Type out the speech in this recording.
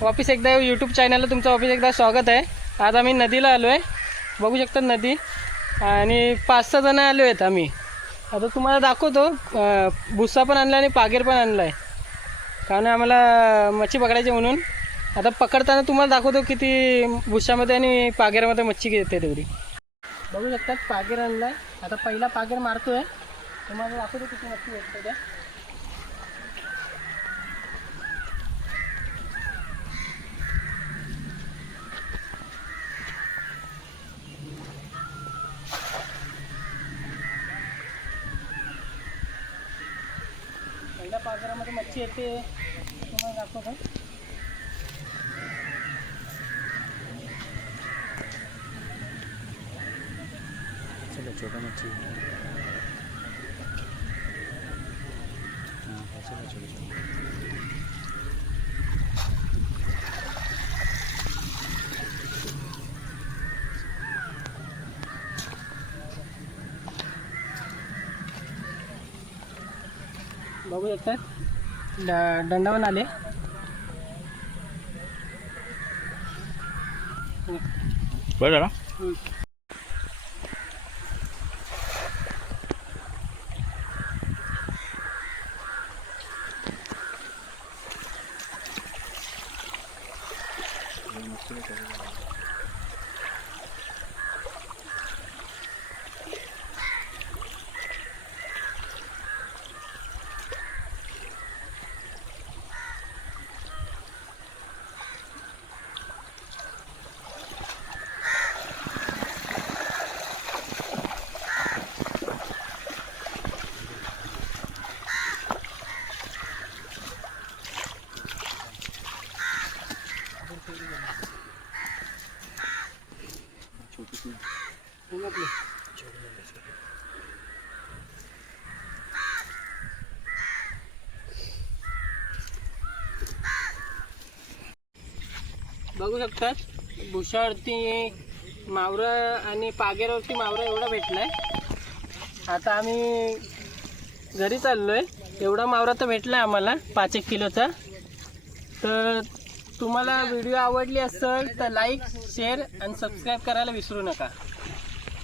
वापस एकदा यूट्यूब चॅनलला तुमचं वापस एकदा स्वागत आहे। आज आम्ही नदीला आलो आहे, बघू शकता नदी, आणि 5-6 जण आलो आहेत आम्ही। आता तुम्हाला दाखवतो, भुसा पण आणला आणि पागेर पण आणला आहे, कारण आम्हाला मच्छी पकडायची म्हणून। आता पकडताना तुम्हाला दाखवतो किती भुसामध्ये आणि पागेरमध्ये मच्छी येते तेवढी। बघू शकतात पागेर आणला आहे। आता पहिला पागेर मारतो आहे, तुम्हाला दाखवतो किती मच्छी भेटते त्या। पहिल्या पागरामध्ये मच्छी येते, तुम्हाला दाखवतो। छोटा मच्छी बघू शकतात दंडावून आले। बरं ना। बघू शकतात भुशावरती मावरा आणि पागेरवरती मावरा एवढा भेटलाय। आता आम्ही घरी चाललोय। एवढा मावरा तर भेटलाय आम्हाला 5-1 किलोचा। तर तुम्हाला व्हिडिओ आवडली असेल तर लाईक, शेअर आणि सबस्क्राईब करायला विसरू नका।